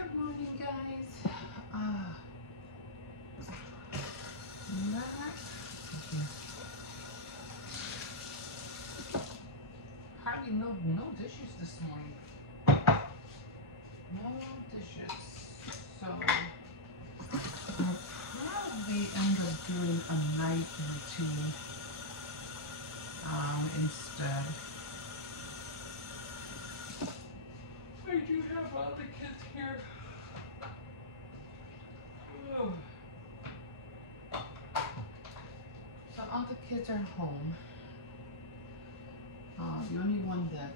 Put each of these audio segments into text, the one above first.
Good morning, guys. Not hardly no dishes this morning. No dishes. So I'll probably end up doing a night routine instead. I do have all the kids here. Ugh. So all the kids are home. The only one that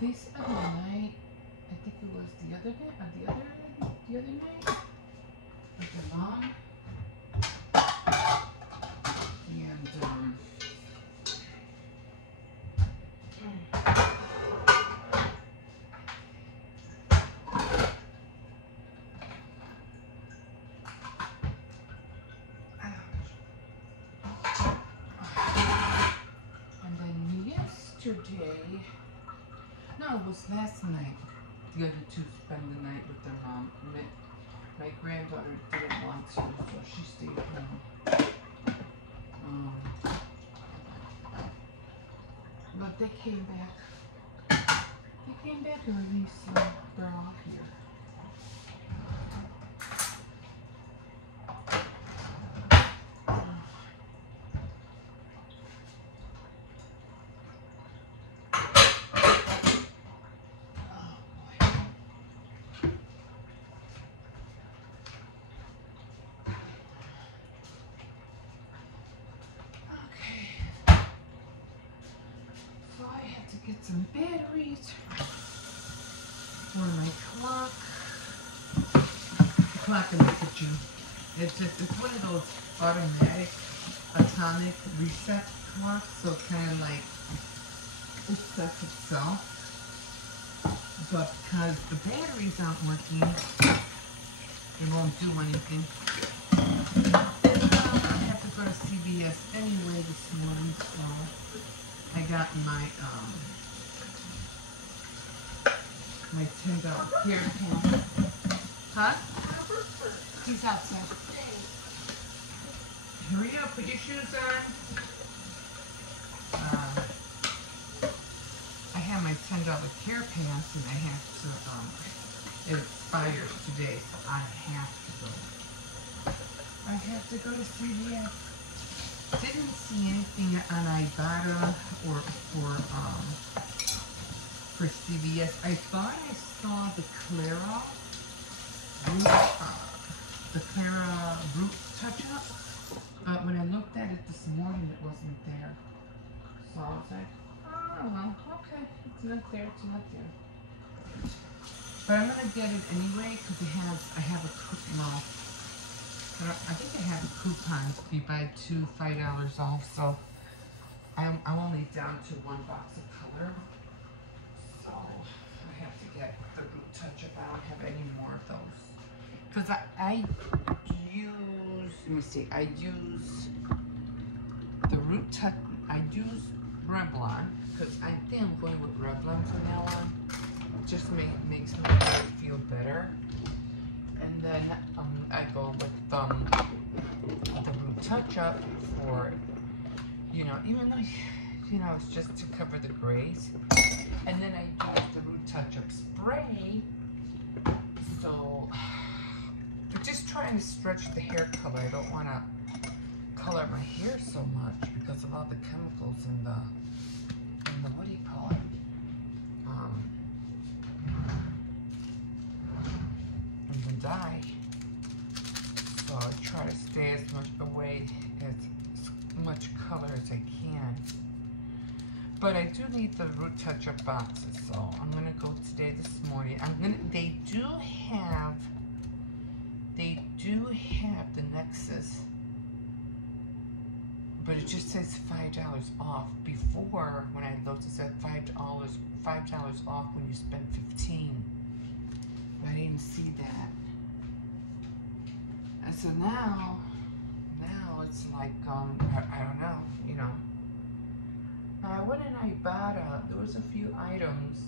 they spent the night, I think it was the other night with their mom. And then yesterday, no, it was last night. The other two spent the night with their mom. My granddaughter didn't want to, so she stayed home. But they came back. They came back early, so they're all here. Get some batteries for my clock. The clock in the kitchen. It's one of those automatic atomic reset clocks, so it kind of like it sets itself. But because the batteries aren't working, it won't do anything. I have to go to CVS anyway this morning, so I got my my $10 hair pin. Huh? He's outside. Hurry up, put your shoes on. I have my $10 hair pants and I have to, it expires today, so I have to go to CVS. Didn't see anything on Ibotta or for CVS. I thought I saw the Clara root touch-up, but when I looked at it this morning, it wasn't there. So I was like, oh well, okay, it's not there, it's not there. But I'm gonna get it anyway because I have a coupon. I think I have a coupon if you buy two, $5 off. So I'm only down to one box of color. So I have to get the root touch-up. I don't have any more of those. Because I use, let me see, I use the root touch, I use Revlon. Because I think I'm going with Revlon from now on. It just makes me feel better. And then I go with the root touch-up for, even though, it's just to cover the grays. And then I use the root touch-up spray. So, I'm just trying to stretch the hair color. I don't want to color my hair so much because of all the chemicals in the what do you call it? In the dye. So I try to stay as much color as I can. But I do need the root touch-up boxes, so I'm gonna go today this morning. They do have the Nexus, but it just says $5 off. Before, when I looked, it said $5 off when you spend $15. But I didn't see that. And so now it's like, I don't know, I went in Ibotta. There was a few items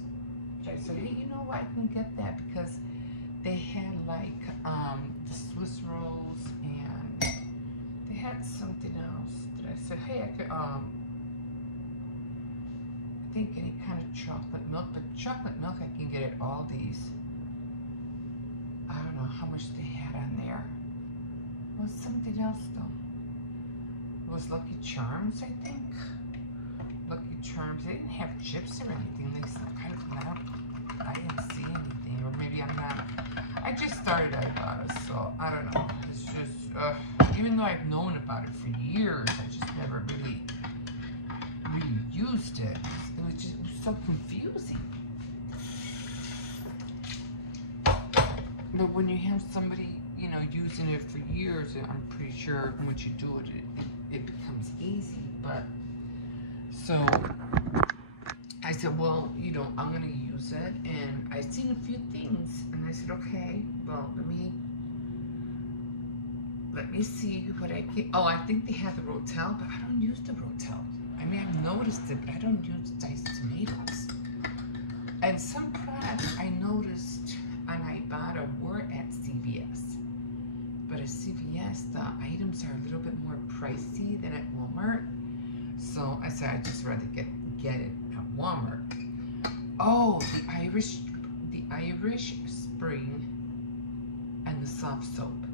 I said, hey, you know what? I can get that because they had like the Swiss rolls and they had something else that I said, hey, I could I think any kind of chocolate milk, but chocolate milk I can get at Aldi's. I don't know how much they had on there. It was something else though. It was Lucky Charms, I think. Lucky Charms. They didn't have chips or anything. They kind of not. I didn't see anything, or maybe I'm not. I just started Ibotta, so I don't know. It's just even though I've known about it for years, I just never really used it. It was so confusing. But when you have somebody, you know, using it for years, I'm pretty sure once you do it, it becomes easy. But so I said, well, you know, I'm gonna use it, and I seen a few things, and I said, okay, well, let me see what I get. Oh, I think they have the Rotel, but I don't use the Rotel. I mean, I've noticed it, but I don't use diced tomatoes. And some products I noticed on Ibotta were at CVS. But at CVS, the items are a little bit more pricey than at Walmart. So I said I'd just rather get it at Walmart. Oh, the Irish Spring and the soft soap.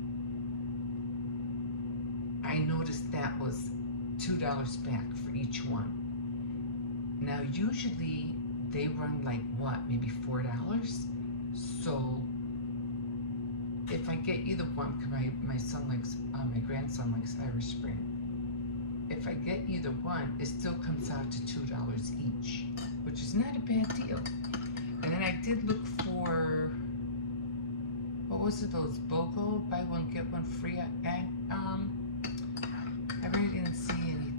I noticed that was $2 back for each one. Now usually they run like what, maybe $4. So if I get either one, because my son likes, my grandson likes Irish Spring. If I get either one, it still comes out to $2 each, which is not a bad deal. And then I did look for, what was it, those BOGO, buy one get one free, and I really didn't see anything.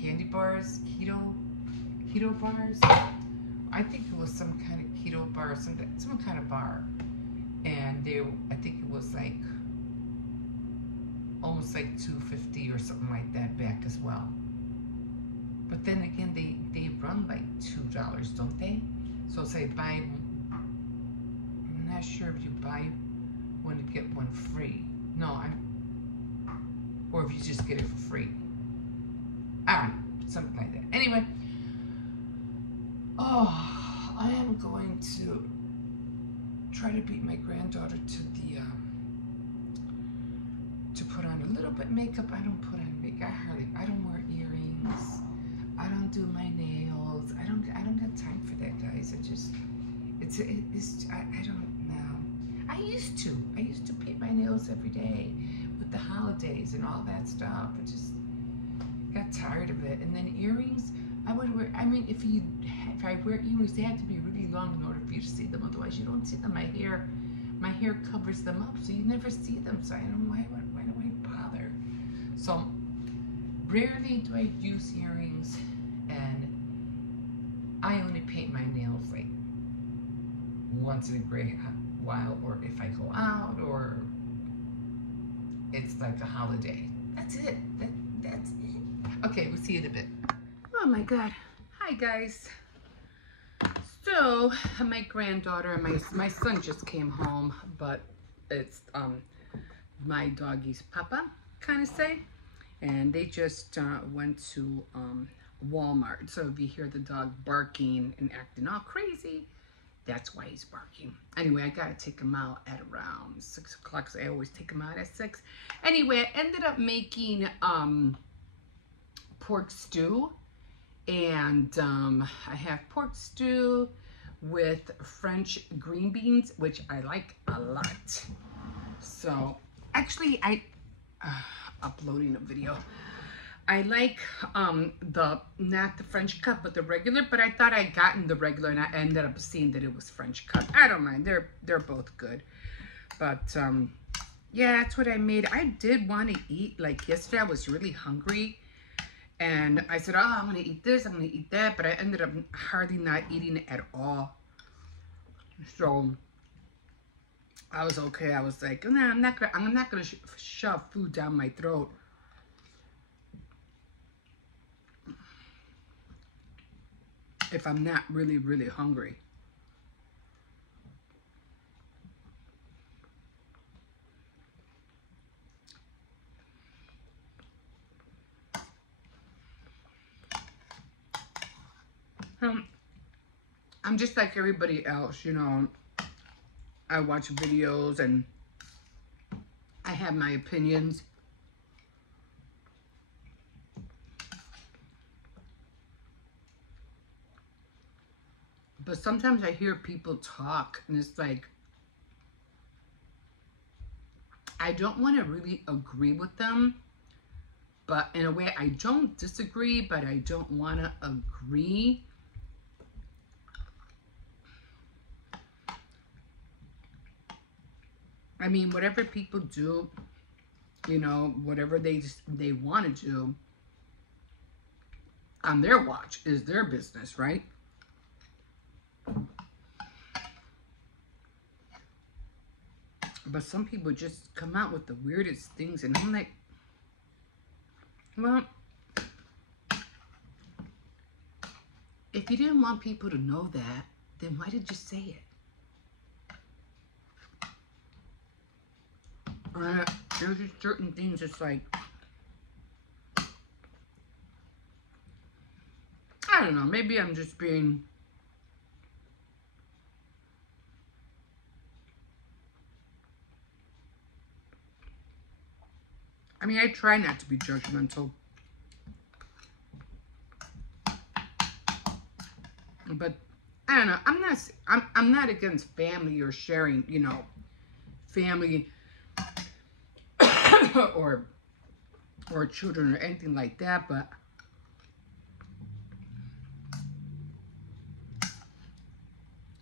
Candy bars, keto bars. I think it was some kind of keto bar, some kind of bar, and I think it was like almost like $2.50 or something like that back as well. But then again, they run like $2, don't they? So say buy, I'm not sure if you buy one to get one free. No, or if you just get it for free. I don't know, something like that. Anyway, oh, I am going to try to beat my granddaughter to the to put on a little bit makeup. I don't put on makeup. I don't wear earrings. I don't do my nails. I don't get time for that, guys. I don't know. I used to paint my nails every day with the holidays and all that stuff. I just got tired of it. And then earrings, I would wear. I mean, if I wear earrings, they have to be really long in order for you to see them. Otherwise, you don't see them. My hair covers them up, so you never see them. So I don't know why do I bother? So rarely do I use earrings, and I only paint my nails like once in a great while, or if I go out, or it's like a holiday. That's it. That's it. Okay, we'll see you in a bit. Oh my God. Hi guys. So my granddaughter and my son just came home, but it's my doggy's papa, kind of say, and they just went to Walmart. So if you hear the dog barking and acting all crazy, that's why he's barking. Anyway, I gotta take him out at around 6 o'clock. So I always take him out at 6. Anyway, I ended up making pork stew, and I have pork stew with French green beans, which I like a lot. So actually, uploading a video. I like not the French cut, but the regular, but I thought I'd gotten the regular, and I ended up seeing that it was French cut. I don't mind, they're both good. But yeah, that's what I made. I did want to eat, like yesterday I was really hungry, and I said, oh, I'm gonna eat this, I'm gonna eat that, but I ended up hardly not eating it at all. So I was okay. I was like, nah, I'm not gonna shove food down my throat. if I'm not really, really hungry. I'm just like everybody else, you know. I watch videos and I have my opinions. But sometimes I hear people talk and it's like, I don't want to really agree with them. But in a way, I don't disagree, but I don't want to agree. I mean, whatever people do, you know, whatever they want to do on their watch is their business, right? But some people just come out with the weirdest things, and I'm like, well, if you didn't want people to know that, then why did you say it? There's just certain things, it's like, I don't know, maybe I'm just being, I mean, I try not to be judgmental. But I don't know, I'm not against family or sharing, you know, family or children or anything like that, but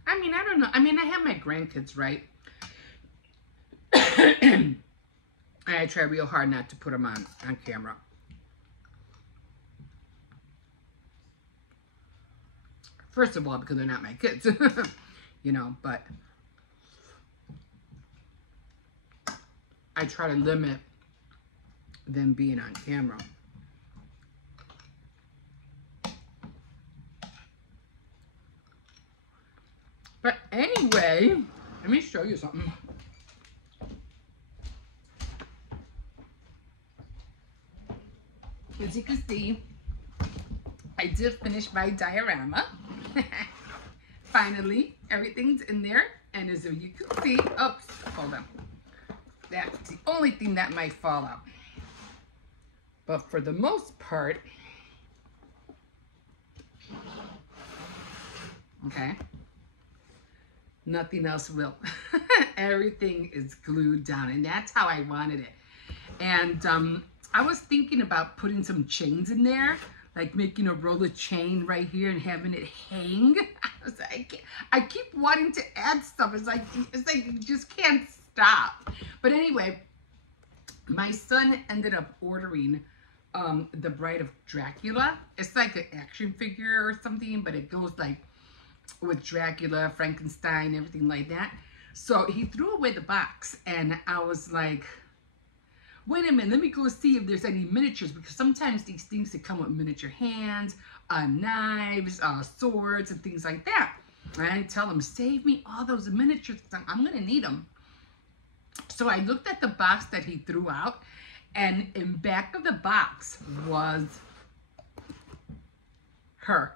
I mean, I don't know. I mean, I have my grandkids, right? And I try real hard not to put them on camera. First of all, because they're not my kids, you know, but I try to limit them being on camera. But anyway, let me show you something. As you can see, I did finish my diorama. Finally, everything's in there. And as you can see, oops, hold on. That's the only thing that might fall out. But for the most part, okay, nothing else will. Everything is glued down, and that's how I wanted it. And I was thinking about putting some chains in there, like making a roll of chain right here and having it hang. I keep wanting to add stuff. It's like you just can't stop. But anyway, my son ended up ordering the Bride of Dracula. It's like an action figure or something, but it goes like with Dracula, Frankenstein, everything like that. So he threw away the box, and I was like, wait a minute, let me go see if there's any miniatures, because sometimes these things that come with miniature hands, knives, swords, and things like that. And I tell him, save me all those miniatures. I'm going to need them. So I looked at the box that he threw out, and in back of the box was her.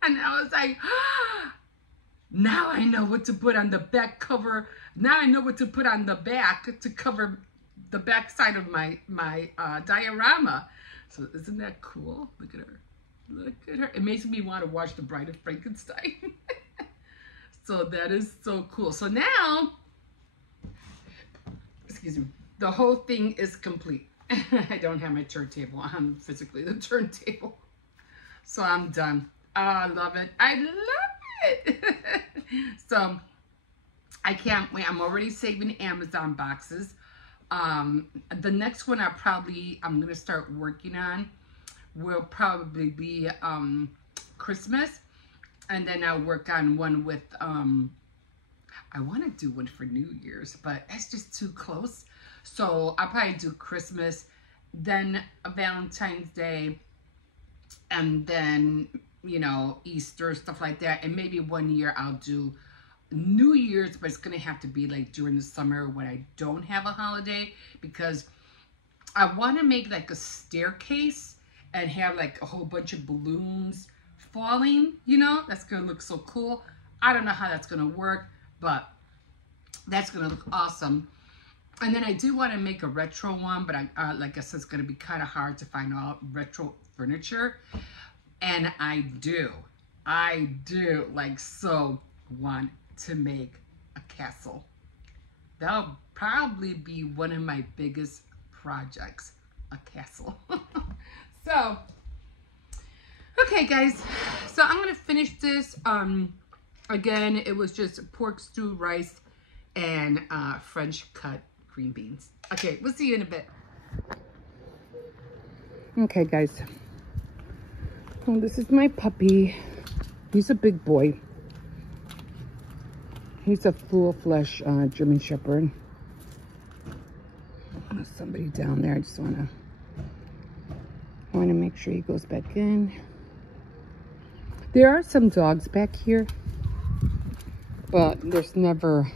And I was like, now I know what to put on the back cover. Now I know what to put on the back to cover the back side of my diorama. So isn't that cool? Look at her. Look at her. It makes me want to watch The Bride of Frankenstein. So that is so cool. So now, excuse me, the whole thing is complete. I don't have my turntable on, physically the turntable. So I'm done. Oh, I love it. I love it. So I can't wait. I'm already saving Amazon boxes. The next one I'm going to start working on will probably be Christmas. And then I'll work on one with, I want to do one for New Year's, but that's just too close. So I'll probably do Christmas, then a Valentine's Day, and then you know, Easter, stuff like that. And maybe one year I'll do New Year's, but it's going to have to be like during the summer when I don't have a holiday, because I want to make like a staircase and have like a whole bunch of balloons falling, you know, that's going to look so cool. I don't know how that's going to work, but that's going to look awesome. And then I do want to make a retro one, but like I said, it's going to be kind of hard to find all retro furniture. And I do like so want to make a castle. That'll probably be one of my biggest projects, a castle. So, okay guys, so I'm gonna finish this. Again, it was just pork stew, rice, and French cut green beans. Okay, we'll see you in a bit. Okay guys, well, this is my puppy. He's a big boy. He's a full-flesh German Shepherd. There's somebody down there. I just want to make sure he goes back in. There are some dogs back here, but there's never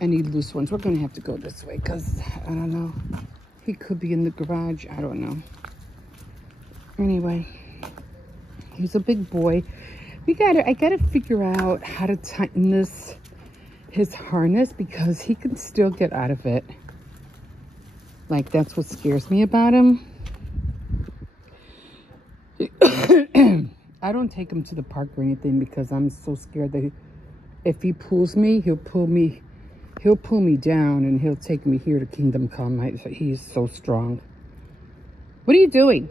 any loose ones. We're going to have to go this way because, I don't know, he could be in the garage. I don't know. Anyway, he's a big boy. I gotta figure out how to tighten his harness, because he can still get out of it. Like, that's what scares me about him. I don't take him to the park or anything because I'm so scared that if he pulls me, he'll pull me down and he'll take me here to Kingdom Come. He's so strong. What are you doing?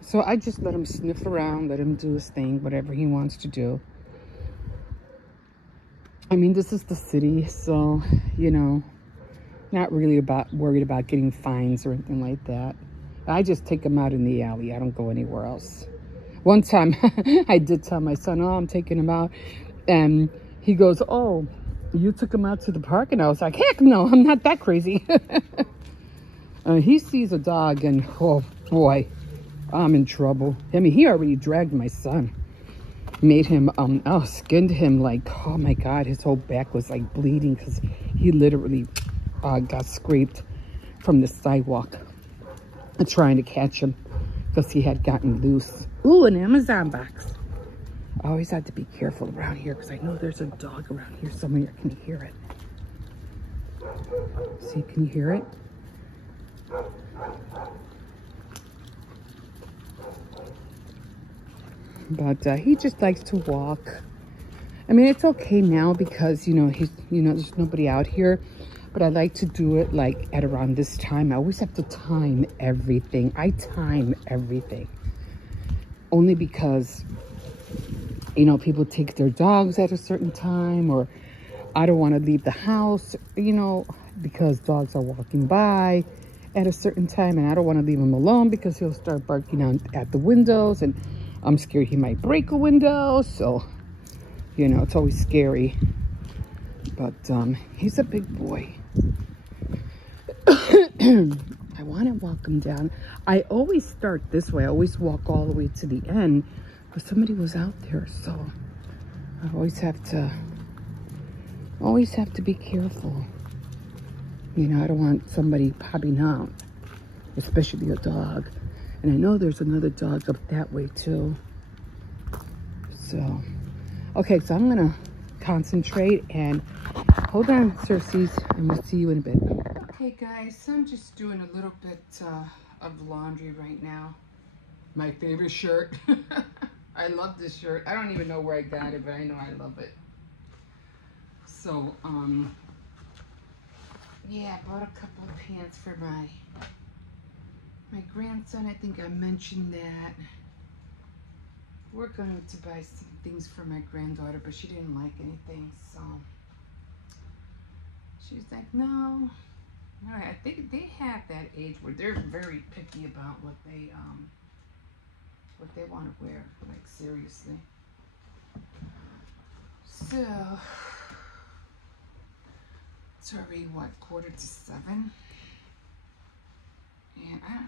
So I just let him sniff around, let him do his thing, whatever he wants to do. I mean, this is the city, so, you know, not really worried about getting fines or anything like that. I just take him out in the alley. I don't go anywhere else. One time, I did tell my son, oh, I'm taking him out. And he goes, oh, you took him out to the park? And I was like, heck no, I'm not that crazy. He sees a dog and, oh, boy. I'm in trouble. I mean, he already dragged my son. Made him, skinned him like, oh my God, his whole back was like bleeding because he literally got scraped from the sidewalk trying to catch him because he had gotten loose. Ooh, an Amazon box. I always have to be careful around here because I know there's a dog around here somewhere. Can you hear it? See, can you hear it? But he just likes to walk. I mean, it's okay now because, you know, there's nobody out here. But I like to do it like at around this time. I always have to time everything. I time everything. Only because, you know, people take their dogs at a certain time, or I don't want to leave the house, you know, because dogs are walking by at a certain time, and I don't want to leave him alone because he'll start barking at the windows, and I'm scared he might break a window. So, you know, it's always scary. But he's a big boy. I want to walk him down. I always start this way. I always walk all the way to the end, but somebody was out there, so I always have to be careful. You know, I don't want somebody popping out, especially a dog. And I know there's another dog up that way too. So, okay, so I'm gonna concentrate and hold on, Circes, and we'll see you in a bit. Okay guys, so I'm just doing a little bit of laundry right now. My favorite shirt. I love this shirt. I don't even know where I got it, but I know I love it. So, yeah, I bought a couple of pants for my grandson. I think I mentioned that. We're going to buy some things for my granddaughter, but she didn't like anything, so she's like, no. All right, I think they have that age where they're very picky about what they want to wear, like seriously. So it's already what, 6:45?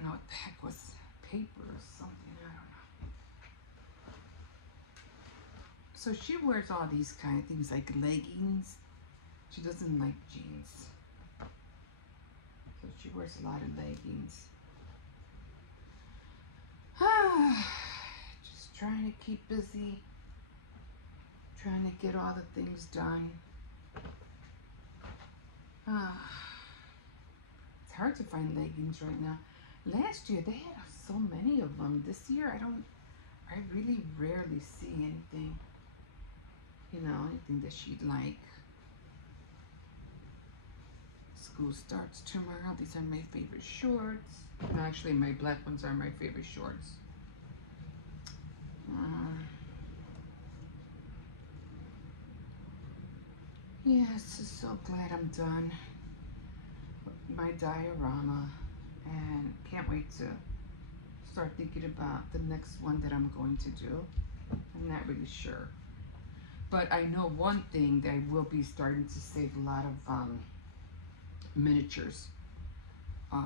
know what the heck was paper or something. I don't know. So she wears all these kind of things like leggings. She doesn't like jeans. So she wears a lot of leggings. Just trying to keep busy. Trying to get all the things done. It's hard to find leggings right now. Last year they had so many of them. This year I really rarely see anything. You know, anything that she'd like. School starts tomorrow. These are my favorite shorts. No, actually my black ones are my favorite shorts. Yes, so glad I'm done with my diorama and can't wait to start thinking about the next one that I'm going to do. I'm not really sure. But I know one thing, that I will be starting to save a lot of miniatures. A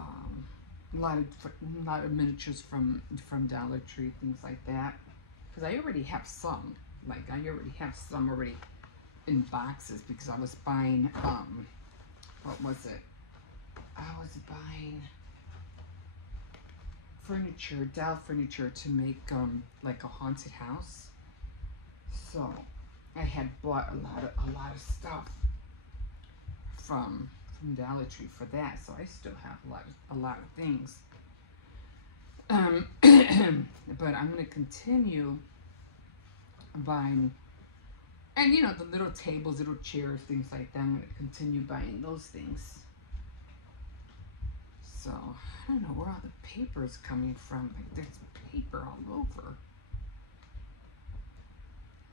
lot of miniatures from Dollar Tree, things like that. Because I already have some. Like I already have some already in boxes because I was buying what was it? I was buying furniture, doll furniture to make like a haunted house. So I had bought a lot of stuff from Dollar Tree for that. So I still have a lot of things. But I'm gonna continue buying, and you know, the little tables, little chairs, things like that. I'm gonna continue buying those things. So I don't know where all the paper is coming from. Like there's paper all over.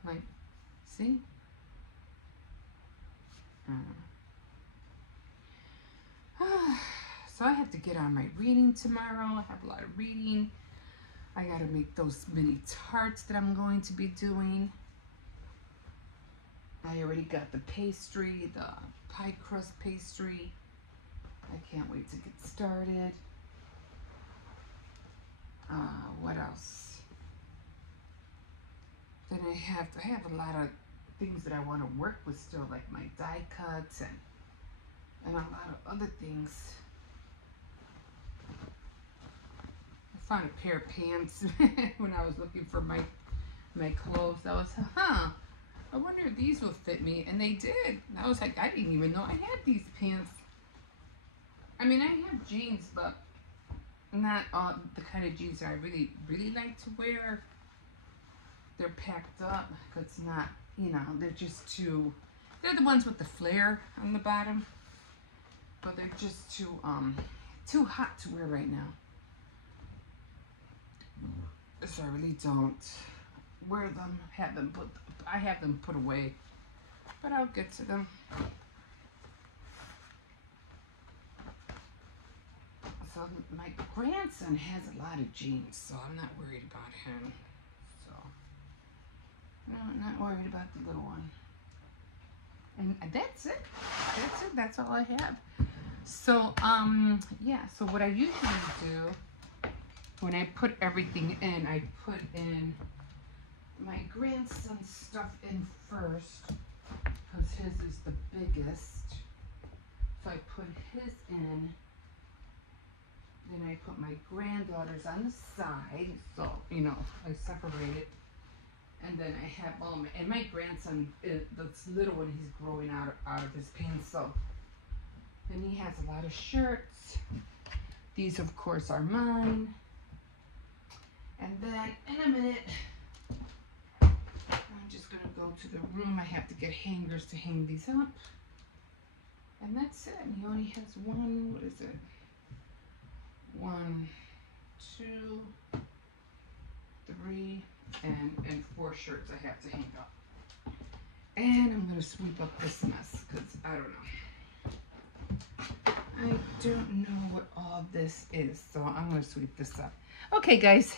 Like, see? So I have to get on my reading tomorrow. I have a lot of reading. I gotta make those mini tarts that I'm going to be doing. I already got the pastry, the pie crust pastry. I can't wait to get started. What else? Then I have a lot of things that I want to work with still, like my die cuts and a lot of other things. I found a pair of pants when I was looking for my clothes. I was, I wonder if these will fit me, and they did. I was like, I didn't even know I had these pants. I mean, I have jeans, but not the kind of jeans that I really like to wear. They're packed up, because it's not, you know, they're just too, they're the ones with the flare on the bottom, but they're just too hot to wear right now. So I really don't wear them, I have them put away, but I'll get to them. So my grandson has a lot of jeans, so I'm not worried about him. So, no, I'm not worried about the little one. And that's it. That's it. That's all I have. So, yeah. So what I usually do when I put everything in, I put in my grandson's stuff in first, because his is the biggest. So I put his in. Then I put my granddaughter's on the side, so, you know, I separate it. And then I have all my, and my grandson, this little one, he's growing out of his pants, so. And he has a lot of shirts. These, of course, are mine. And then, in a minute, I'm just gonna go to the room. I have to get hangers to hang these up. And that's it. And he only has one, what is it? 1, 2, 3, and 4 shirts I have to hang up. And I'm gonna sweep up this mess, because I don't know. I don't know what all this is, so I'm gonna sweep this up. Okay, guys,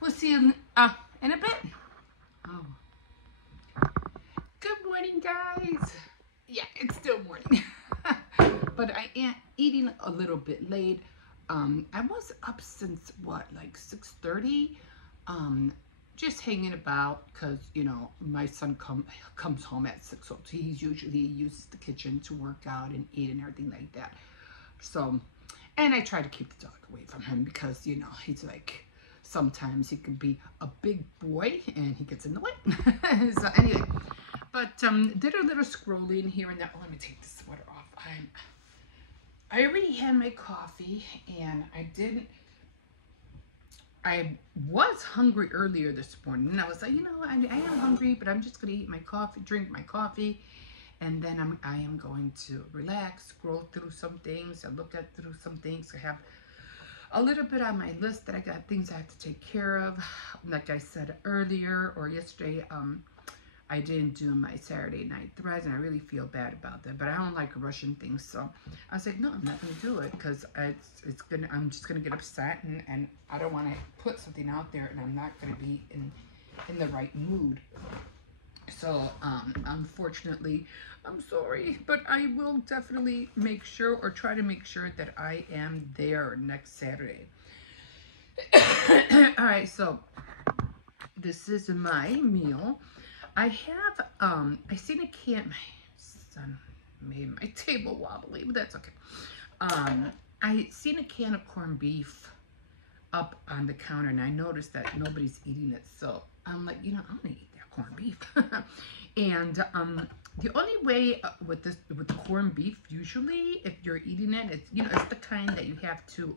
we'll see you in a bit. Oh, good morning, guys. Yeah, it's still morning, but I am eating a little bit late. I was up since what, like 6:30, just hanging about because, you know, my son comes home at 6, so he usually uses the kitchen to work out and eat and everything like that. So, and I try to keep the dog away from him because, you know, he's like, sometimes he can be a big boy and he gets in the way. So anyway, but did a little scrolling here and there. Oh, let me take this sweater off. I already had my coffee, and I was hungry earlier this morning, and I was like, you know, I am hungry, but I'm just gonna eat my coffee, drink my coffee, and then I am going to relax, scroll through some things, and look at through some things. I have a little bit on my list that I got things I have to take care of. Like I said earlier or yesterday, I didn't do my Saturday night threads, and I really feel bad about that. But I don't like rushing things, so I was like, no, I'm not gonna do it because I'm just gonna get upset, and I don't want to put something out there, and I'm not gonna be in the right mood. So unfortunately, I'm sorry, but I will definitely make sure, or try to make sure, that I am there next Saturday. All right, so this is my meal. I have, I seen a can, my son made my table wobbly, but that's okay. I seen a can of corned beef up on the counter, and I noticed that nobody's eating it, so I'm like, you know, I'm gonna eat that corned beef. And the only way with the corned beef, usually, if you're eating it, it's, you know, it's the kind that you have to,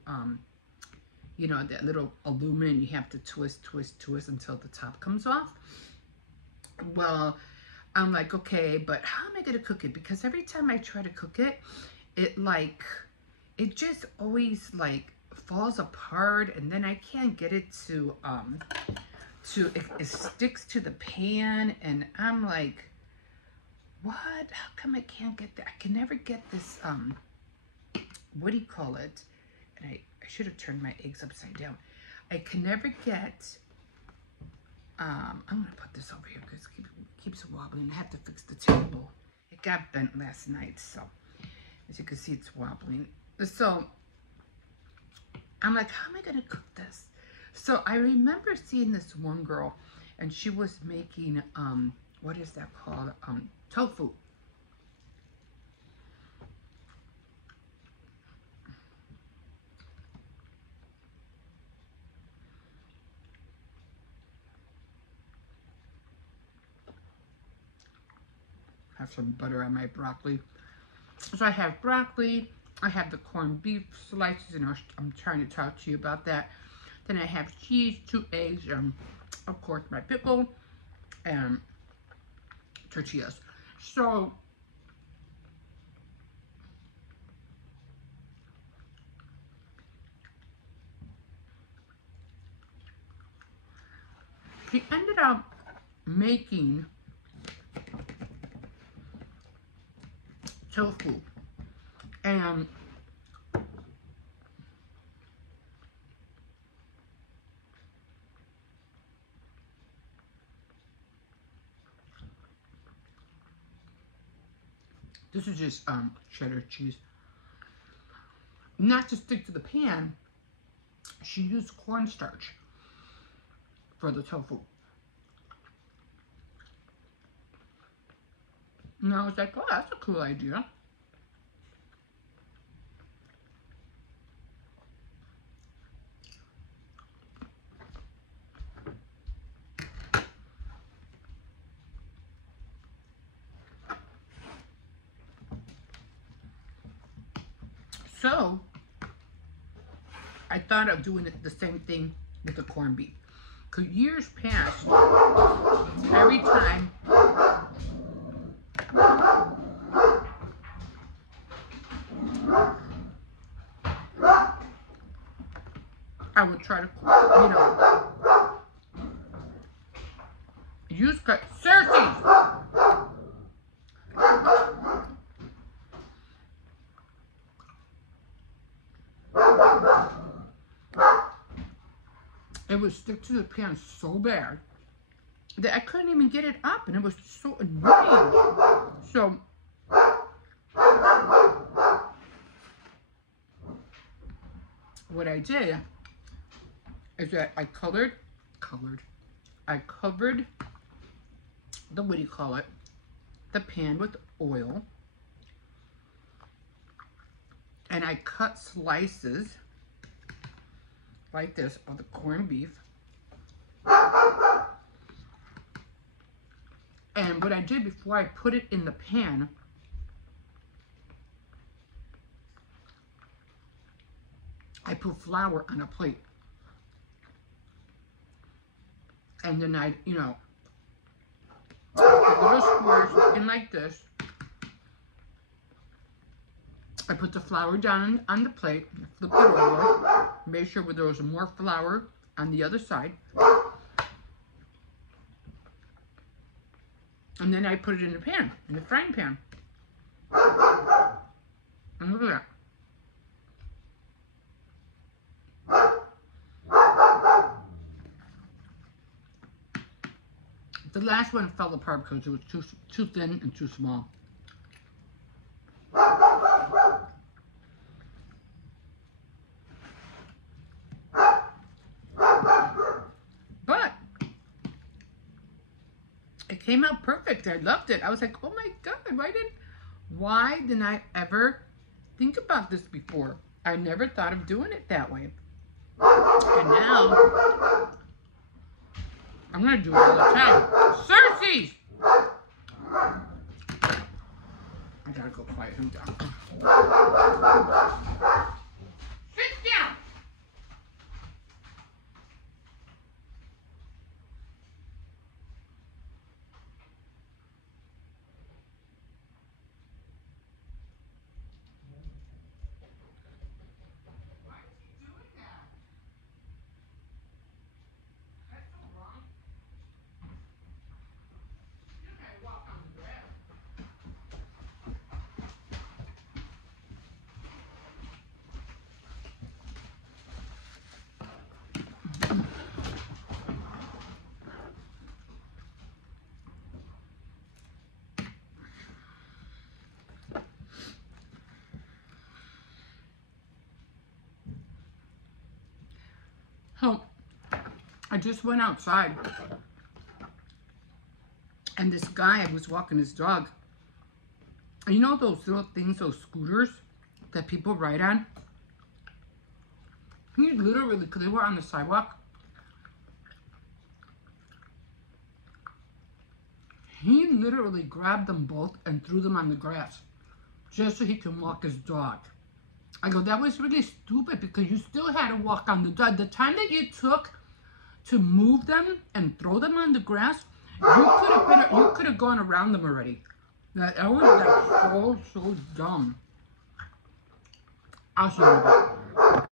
you know, that little aluminum, you have to twist until the top comes off. Well, I'm like, okay, but how am I gonna cook it? Because every time I try to cook it, it just always like falls apart, and then I can't get it to it sticks to the pan, and I'm like, what? How come I can't get that? I can never get this, what do you call it? And I should have turned my eggs upside down. I can never get, I'm gonna put this over here because it keeps wobbling. I have to fix the table. It got bent last night, so as you can see, it's wobbling. So I'm like, how am I gonna cook this? So I remember seeing this one girl, and she was making, what is that called? Tofu. Have some butter on my broccoli. So I have broccoli, I have the corned beef slices, and I'm trying to talk to you about that. Then I have cheese, 2 eggs, and of course my pickle, and tortillas. So he ended up making tofu, and this is just cheddar cheese. Not to stick to the pan, she used cornstarch for the tofu. And I was like, oh, that's a cool idea. So I thought of doing the same thing with the corned beef. Because years past, every time I would try to, you know, use Cersei. It would stick to the pan so bad that I couldn't even get it up, and it was so annoying. So what I did is that I covered the, what do you call it, the pan with oil, and I cut slices like this of the corned beef. And what I did before I put it in the pan, I put flour on a plate. And then I, you know, put little squares in like this. I put the flour down on the plate, flip it over, make sure there was more flour on the other side. And then I put it in the pan, in the frying pan. And look at that. The last one fell apart because it was too thin and too small. But it came out perfect. I loved it. I was like, oh my God, why didn't I ever think about this before? I never thought of doing it that way. And now I'm gonna do it all the time. Cersei! I gotta go quiet him down. Sit down! Why is he doing that? That's so wrong. You can't walk on the grass. So, I just went outside, and this guy was walking his dog. And you know those little things, those scooters that people ride on? He literally, because they were on the sidewalk, he literally grabbed them both and threw them on the grass just so he can walk his dog. I go, that was really stupid because you still had to walk on the dog. The time that you took to move them and throw them on the grass, you could have gone around them already. That was like so dumb. I'll show you that.